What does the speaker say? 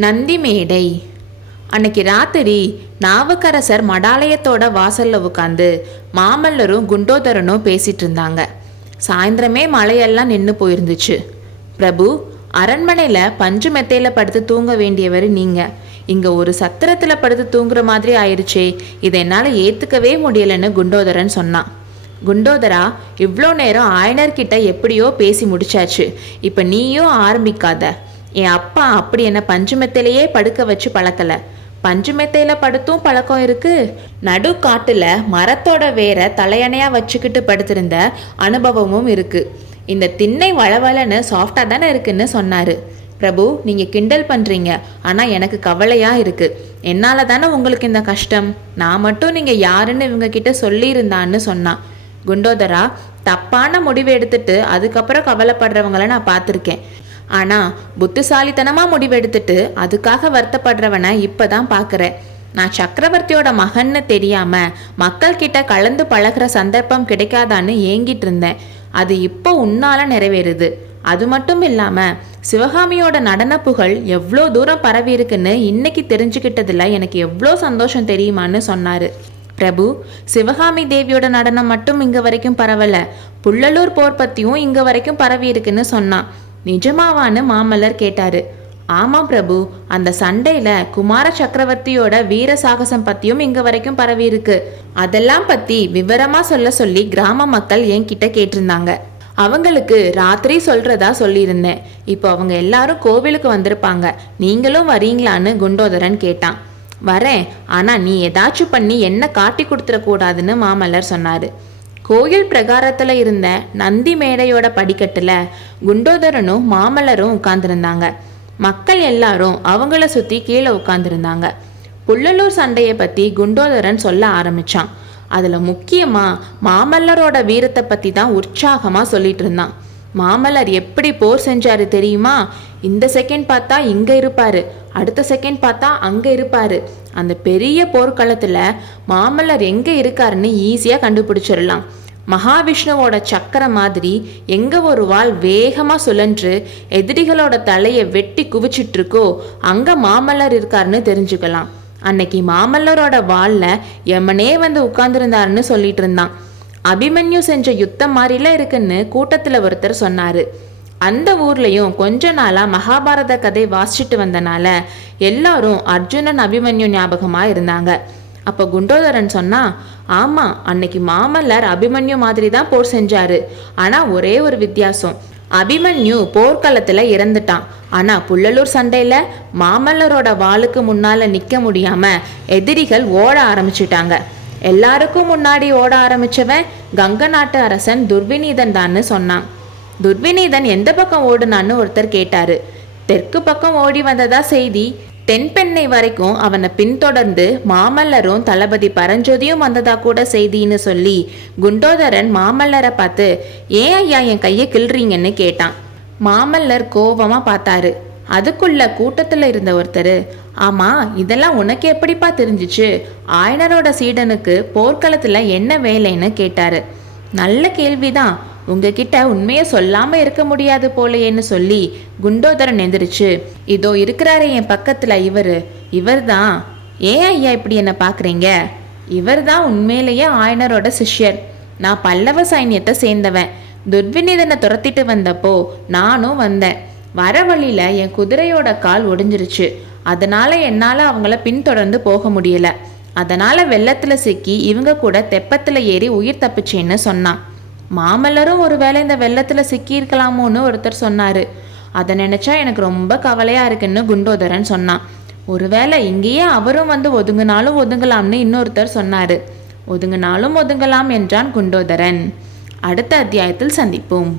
நந்தி மேடை. அன்னைக்கு ராத்திரி நாவுக்கரசர் மடாலயத்தோட வாசல்ல உட்காந்து மாமல்லரும் குண்டோதரனும் பேசிட்டு இருந்தாங்க. சாயந்தரமே மழையெல்லாம் நின்று போயிருந்துச்சு. பிரபு, அரண்மனையில் பஞ்சு மெத்தையில் படுத்து தூங்க வேண்டியவர் நீங்கள் இங்கே ஒரு சத்திரத்தில் படுத்து தூங்குற மாதிரி ஆயிடுச்சே, இதை என்னால் ஏற்றுக்கவே முடியலைன்னு குண்டோதரன் சொன்னான். குண்டோதரா, இவ்வளோ நேரம் ஆயனர்கிட்ட எப்படியோ பேசி முடிச்சாச்சு, இப்போ நீயும் ஆரம்பிக்காத. என் அப்பா அப்படி என்ன பஞ்சு மெத்தையிலேயே படுக்க வச்சு பழக்கலை. பஞ்சு மெத்தையில் படுத்தும் பழக்கம் இருக்கு. நடு காட்டுல மரத்தோட வேற தலையணையா வச்சுக்கிட்டு படுத்திருந்த அனுபவமும் இருக்கு. இந்த திண்ணை வளவலன்னு சாஃப்டா தானே இருக்குன்னு சொன்னாரு. பிரபு, நீங்க கிண்டல் பண்றீங்க, ஆனா எனக்கு கவலையா இருக்கு. என்னால தானே உங்களுக்கு இந்த கஷ்டம். நான் மட்டும் நீங்க யாருன்னு இவங்க கிட்ட சொல்லியிருந்தான்னு சொன்னான். குண்டோதரா, தப்பான முடிவு எடுத்துட்டு அதுக்கப்புறம் கவலைப்படுறவங்கள நான் பார்த்துருக்கேன். ஆனால் புத்திசாலித்தனமாக முடிவெடுத்துட்டு அதுக்காக வருத்தப்படுறவனை இப்போ தான் பார்க்குறேன். நான் சக்கரவர்த்தியோட மகன்னு தெரியாமல் மக்கள்கிட்ட கலந்து பழகிற சந்தர்ப்பம் கிடைக்காதான்னு ஏங்கிட்டு இருந்தேன். அது இப்போ உன்னால் நிறைவேறுது. அது மட்டும் இல்லாமல் சிவகாமியோட நடன புகழ் எவ்வளோ தூரம் பரவி இருக்குன்னு இன்னைக்கு தெரிஞ்சுக்கிட்டதில் எனக்கு எவ்வளோ சந்தோஷம் தெரியுமான்னு சொன்னார். பிரபு, சிவகாமி தேவியோட நடனம் மட்டும் இங்கே வரைக்கும் பரவலை, புள்ளலூர் போர் பற்றியும் இங்கே வரைக்கும் பரவி இருக்குன்னு சொன்னான். நிஜமாவான்னு மாமல்லர் கேட்டாரு. ஆமாம் பிரபு, அந்த சண்டையில குமார சக்கரவர்த்தியோட வீர சாகசம் பத்தியும் இங்க வரைக்கும் பரவி இருக்கு. அதெல்லாம் பத்தி விவரமா சொல்ல சொல்லி கிராம மக்கள் என்கிட்ட கேட்டிருந்தாங்க. அவங்களுக்கு ராத்திரி சொல்றதா சொல்லியிருந்தேன். இப்போ அவங்க எல்லாரும் கோவிலுக்கு வந்திருப்பாங்க. நீங்களும் வரீங்களான்னு குண்டோதரன் கேட்டான். வரேன், ஆனா நீ ஏதாச்சும் பண்ணி என்ன காட்டி கொடுத்துட கூடாதுன்னு மாமல்லர் சொன்னாரு. கோயில் பிரகாரத்தில் இருந்த நந்தி மேடையோட படிக்கட்டில் குண்டோதரனும் மாமல்லரும் உட்கார்ந்துருந்தாங்க. மக்கள் எல்லாரும் அவங்கள சுற்றி கீழே உட்கார்ந்துருந்தாங்க. புள்ளலூர் சண்டையை பற்றி குண்டோதரன் சொல்ல ஆரம்பித்தான். அதில் முக்கியமாக மாமல்லரோட வீரத்தை பற்றி தான் உற்சாகமாக சொல்லிட்டு இருந்தான். மாமல்லர் எப்படி போர் செஞ்சாரு தெரியுமா? இந்த செகண்ட் பார்த்தா இங்கே இருப்பார், அடுத்த செகண்ட் பார்த்தா அங்கே இருப்பார். அந்த பெரிய போர்க்களத்தில் மாமல்லர் எங்கே இருக்காருன்னு ஈஸியாக கண்டுபிடிச்சிடலாம். மகாவிஷ்ணுவோட சக்கரம் மாதிரி எங்கே ஒரு வாள் வேகமாக சுழன்று எதிரிகளோட தலையை வெட்டி குவிச்சிட்ருக்கோ அங்கே மாமல்லர் இருக்காருன்னு தெரிஞ்சுக்கலாம். அன்னைக்கு மாமல்லரோட வாளில் எமனே வந்து உட்கார்ந்துருந்தாருன்னு சொல்லிட்டு இருந்தான். அபிமன்யு செஞ்ச யுத்தம் மாதிரிலாம் இருக்குன்னு கூட்டத்தில் ஒருத்தர் சொன்னார். அந்த ஊர்லேயும் கொஞ்ச நாளாக மகாபாரத கதை வாசிச்சுட்டு வந்தனால எல்லாரும் அர்ஜுனன் அபிமன்யு ஞாபகமாக இருந்தாங்க. அப்போ குண்டோதரன் சொன்னா, ஆமாம், அன்னைக்கு மாமல்லர் அபிமன்யு மாதிரி தான் போர் செஞ்சாரு. ஆனால் ஒரே ஒரு வித்தியாசம், அபிமன்யு போர்க்களத்தில் இறந்துட்டான். ஆனால் புள்ளலூர் சண்டையில் மாமல்லரோட வாளுக்கு முன்னால் நிற்க முடியாமல் எதிரிகள் ஓட ஆரம்பிச்சிட்டாங்க. எல்லாருக்கும் முன்னாடி ஓட ஆரம்பிச்சவன் கங்க நாட்டு அரசன் துர்விநீதன் தான்னு சொன்னான். துர்விநீதன் எந்த பக்கம் ஓடுனான்னு ஒருத்தர் கேட்டாரு. தெற்கு பக்கம் ஓடி வந்ததா செய்தி. தென்பெண்ணை வரைக்கும் அவனை பின்தொடர்ந்து மாமல்லரும் தளபதி பரஞ்சோதியும் வந்ததா கூட செய்தின்னு சொல்லி குண்டோதரன் மாமல்லரை பார்த்து, ஏன் ஐயா என் கையை கிள்றீங்கன்னு கேட்டான். மாமல்லர் கோபமா பார்த்தாரு. அதுக்குள்ள கூட்டத்தில் இருந்த ஒருத்தர், ஆமா, இதெல்லாம் உனக்கு எப்படிப்பா தெரிஞ்சிச்சு? ஆயனரோட சீடனுக்கு போர்க்களத்தில் என்ன வேலைன்னு கேட்டாரு. நல்ல கேள்விதான், உங்ககிட்ட உண்மையை சொல்லாம இருக்க முடியாது போலையேன்னு சொல்லி குண்டோதரன் எந்திரிச்சு, இதோ இருக்கிறாரு என் பக்கத்துல இவர் தான். ஏன் ஐயா இப்படி என்ன பாக்குறீங்க? இவர் தான் உண்மையிலேயே ஆயனரோட சிஷ்யர். நான் பல்லவ சைன்யத்தை சேர்ந்தவன். துர்விநீதனை துரத்திட்டு வந்தப்போ நானும் வந்தேன். வர வழியில என் குதிரையோட கால் ஒடிஞ்சிருச்சு. அதனால என்னால அவங்கள பின்தொடர்ந்து போக முடியல. அதனால வெள்ளத்துல சிக்கி இவங்க கூட தெப்பத்துல ஏறி உயிர் தப்பிச்சேன்னு சொன்னான். மாமல்லரும் ஒருவேளை இந்த வெள்ளத்துல சிக்கி இருக்கலாமோன்னு ஒருத்தர் சொன்னாரு. அதை நினைச்சா எனக்கு ரொம்ப கவலையா இருக்குன்னு குண்டோதரன் சொன்னான். ஒருவேளை இங்கேயே அவரும் வந்து ஒதுங்கினாலும் ஒதுங்கலாம்னு இன்னொருத்தர் சொன்னாரு. ஒதுங்கினாலும் ஒதுங்கலாம் என்றான் குண்டோதரன். அடுத்த அத்தியாயத்தில் சந்திப்போம்.